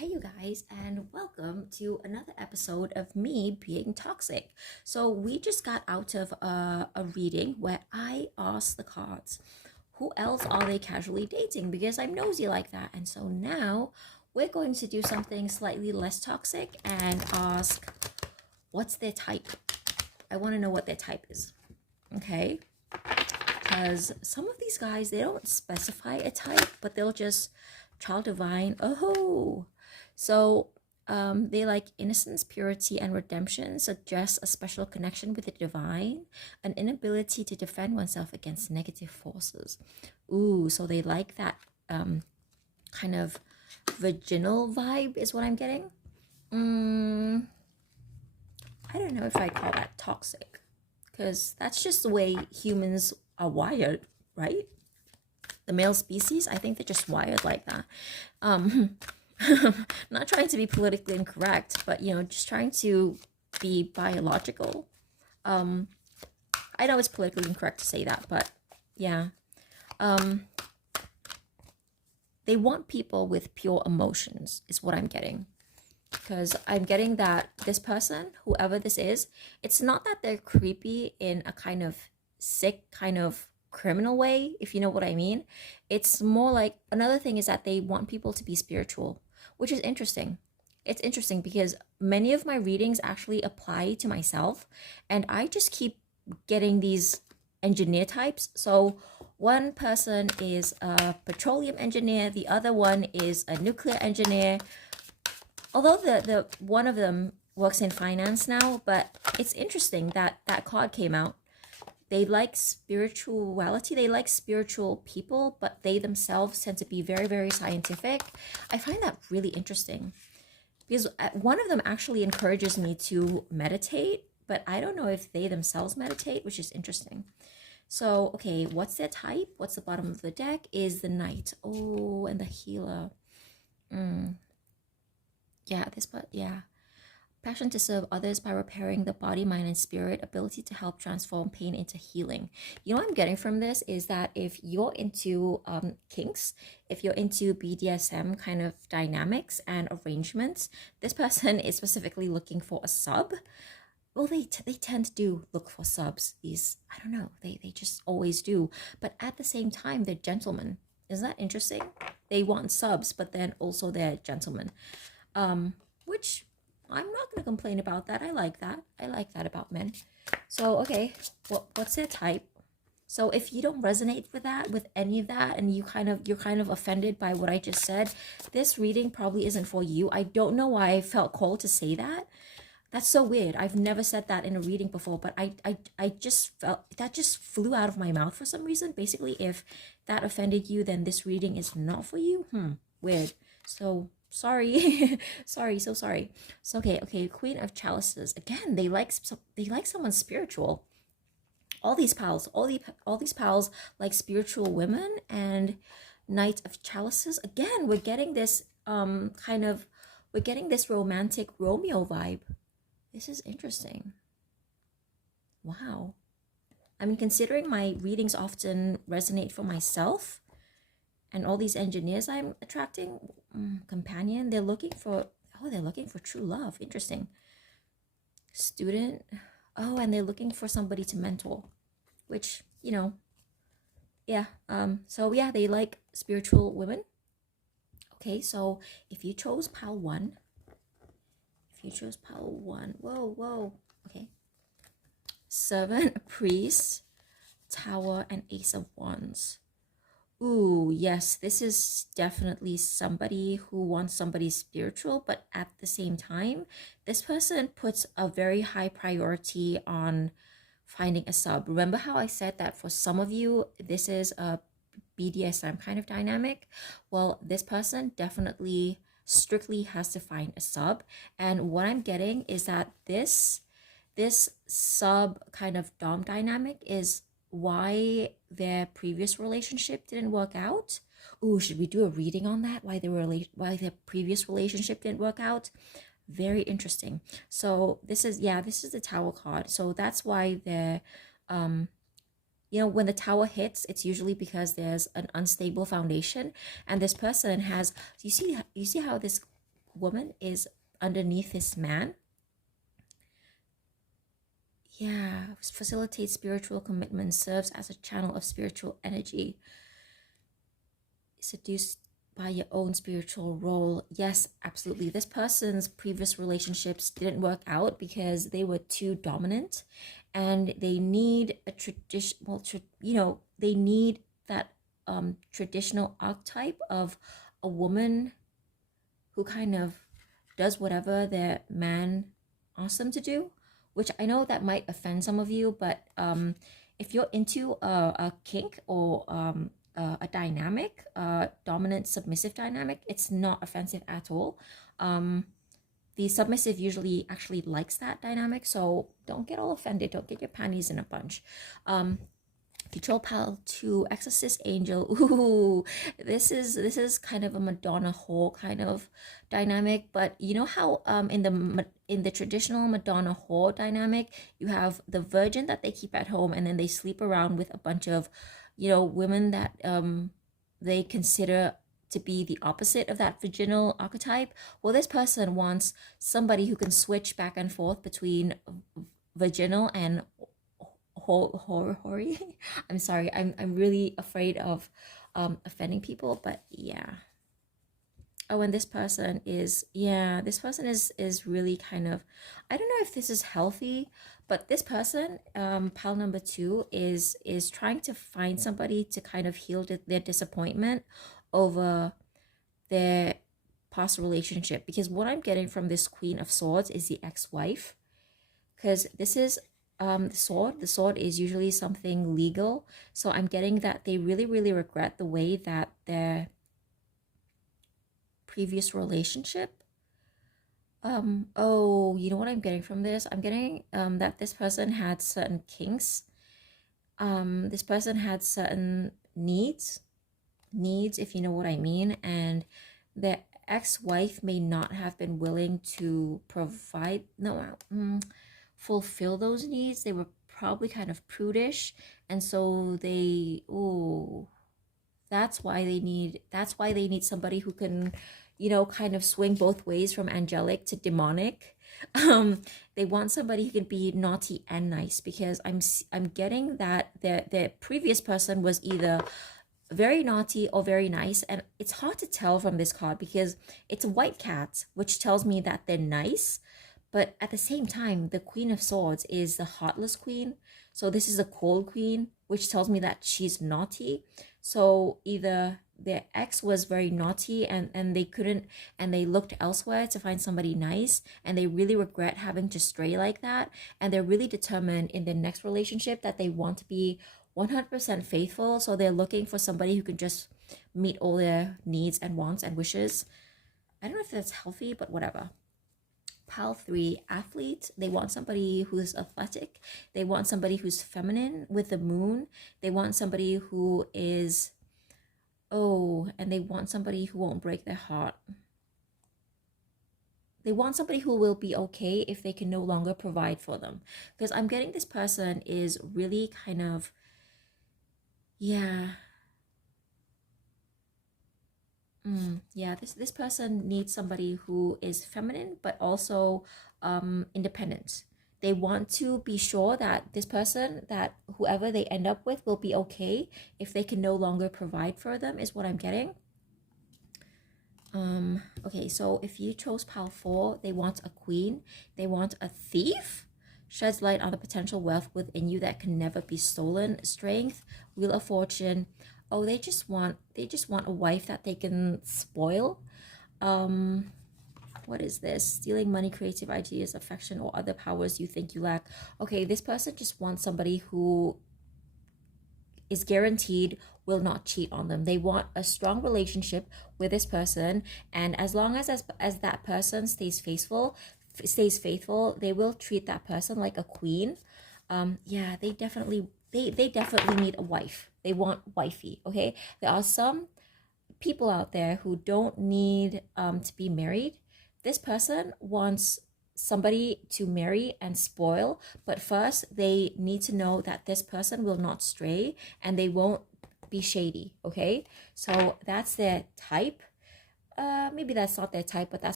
Hey, you guys, and welcome to another episode of me being toxic. So, we just got out of a reading where I asked the cards, who else are they casually dating? Because I'm nosy like that. And so now we're going to do something slightly less toxic and ask, what's their type? I want to know what their type is. Okay? Because some of these guys, they don't specify a type, but they'll just child divine. Oh, so they like innocence, purity, and redemption, suggest a special connection with the divine, an inability to defend oneself against negative forces. Ooh, so they like that kind of virginal vibe, is what I'm getting. I don't know if I call that toxic, because that's just the way humans are wired, right? The male species, I think they're just wired like that. Not trying to be politically incorrect, but just trying to be biological. I know it's politically incorrect to say that, but yeah. They want people with pure emotions, is what I'm getting. Because I'm getting that this person, whoever this is, it's not that they're creepy in a kind of sick, kind of criminal way, if you know what I mean. It's more like, another thing is that they want people to be spiritual, which is interesting. It's interesting because many of my readings actually apply to myself, and I just keep getting these engineer types. So one person is a petroleum engineer, the other one is a nuclear engineer. Although the one of them works in finance now, but it's interesting that that card came out. They like spirituality, they like spiritual people, but they themselves tend to be very, very scientific. I find that really interesting because one of them actually encourages me to meditate, but I don't know if they themselves meditate, which is interesting. So, okay, what's their type? What's the bottom of the deck? Is the knight. Oh, and the healer. Yeah, yeah. Passion to serve others by repairing the body, mind, and spirit, ability to help transform pain into healing. You know what I'm getting from this is that if you're into kinks, if you're into BDSM kind of dynamics and arrangements, this person is specifically looking for a sub. Well, they tend to do look for subs. These, I don't know, they just always do. But at the same time, they're gentlemen. Isn't that interesting? They want subs, but then also they're gentlemen. Which I'm not gonna complain about that. I like that. I like that about men. So okay, what's their type? So if you don't resonate with that, with any of that, and you're kind of offended by what I just said, this reading probably isn't for you. I don't know why I felt called to say that. That's so weird. I've never said that in a reading before, but I just felt that just flew out of my mouth for some reason. Basically, if that offended you, then this reading is not for you. Weird. So sorry. So sorry. So okay, Queen of Chalices. Again, they like someone spiritual. All these pals, all these pals like spiritual women. And Knight of Chalices. Again, we're getting this we're getting this romantic Romeo vibe. This is interesting. Wow. I mean, considering my readings often resonate for myself and all these engineers I'm attracting, companion, they're looking for true love. Interesting. Student. Oh, and they're looking for somebody to mentor, which, yeah. So yeah, they like spiritual women. Okay, so if you chose pal 1, whoa. Okay. Servant, priest, tower, and ace of wands. Ooh, yes, this is definitely somebody who wants somebody spiritual, but at the same time, this person puts a very high priority on finding a sub. Remember how I said that for some of you, this is a BDSM kind of dynamic? Well, this person definitely strictly has to find a sub. And what I'm getting is that this sub kind of dom dynamic is why their previous relationship didn't work out. Ooh, should we do a reading on that? Why their previous relationship didn't work out? Very interesting. So this is the Tower card. So that's why they're when the tower hits, it's usually because there's an unstable foundation, and this person has, you see how woman is underneath this man. Yeah, facilitates spiritual commitment, serves as a channel of spiritual energy, seduced by your own spiritual role. Yes, absolutely. This person's previous relationships didn't work out because they were too dominant, and they need a tradition. Well, they need that traditional archetype of a woman who kind of does whatever their man asks them to do, which I know that might offend some of you, but if you're into a kink or a dynamic, dominant submissive dynamic, it's not offensive at all. The submissive usually actually likes that dynamic, so don't get all offended. Don't get your panties in a bunch. Control Pal 2, Exorcist Angel. Ooh, this is kind of a Madonna whore kind of dynamic, but you know how in the traditional Madonna whore dynamic, you have the virgin that they keep at home, and then they sleep around with a bunch of, women that they consider to be the opposite of that virginal archetype. Well, this person wants somebody who can switch back and forth between virginal and hoary. I'm sorry. I'm really afraid of offending people, but yeah. Oh, and this person is really kind of, I don't know if this is healthy, but this person, pal number 2, is trying to find somebody to kind of heal their disappointment over their past relationship, because what I'm getting from this Queen of Swords is the ex-wife, because this is the sword is usually something legal, so I'm getting that they really, really regret the way that their previous relationship, oh, you know what I'm getting from this? I'm getting that this person had certain kinks. This person had certain needs, if you know what I mean, and the ex-wife may not have been willing to provide, fulfill those needs. They were probably kind of prudish, and so that's why they need somebody who can, kind of swing both ways from angelic to demonic. They want somebody who can be naughty and nice, because I'm getting that the previous person was either very naughty or very nice, and it's hard to tell from this card because it's a white cat, which tells me that they're nice, but at the same time, the Queen of Swords is the heartless queen, so this is a cold queen, which tells me that she's naughty. So either their ex was very naughty, and they looked elsewhere to find somebody nice, and they really regret having to stray like that, and they're really determined in the next relationship that they want to be 100% faithful, so they're looking for somebody who can just meet all their needs and wants and wishes. I don't know if that's healthy, but whatever. Pal 3, athlete. They want somebody who's athletic. They want somebody who's feminine with the moon. They want somebody who is, and they want somebody who won't break their heart. They want somebody who will be okay if they can no longer provide for them. Because I'm getting this person is really kind of, this person needs somebody who is feminine but also independent. They want to be sure that this person, that whoever they end up with, will be okay if they can no longer provide for them, is what I'm getting. Okay, so if you chose pile 4, they want a queen. They want a thief. Sheds light on the potential wealth within you that can never be stolen. Strength, Wheel of Fortune. Oh, they just want a wife that they can spoil. What is this? Stealing money, creative ideas, affection, or other powers you think you lack. Okay, this person just wants somebody who is guaranteed will not cheat on them. They want a strong relationship with this person, and as long as that person stays faithful, they will treat that person like a queen. They definitely need a wife. They want wifey. Okay, there are some people out there who don't need to be married. This person wants somebody to marry and spoil, but first they need to know that this person will not stray and they won't be shady. Okay, so that's their type. Maybe that's not their type, but that's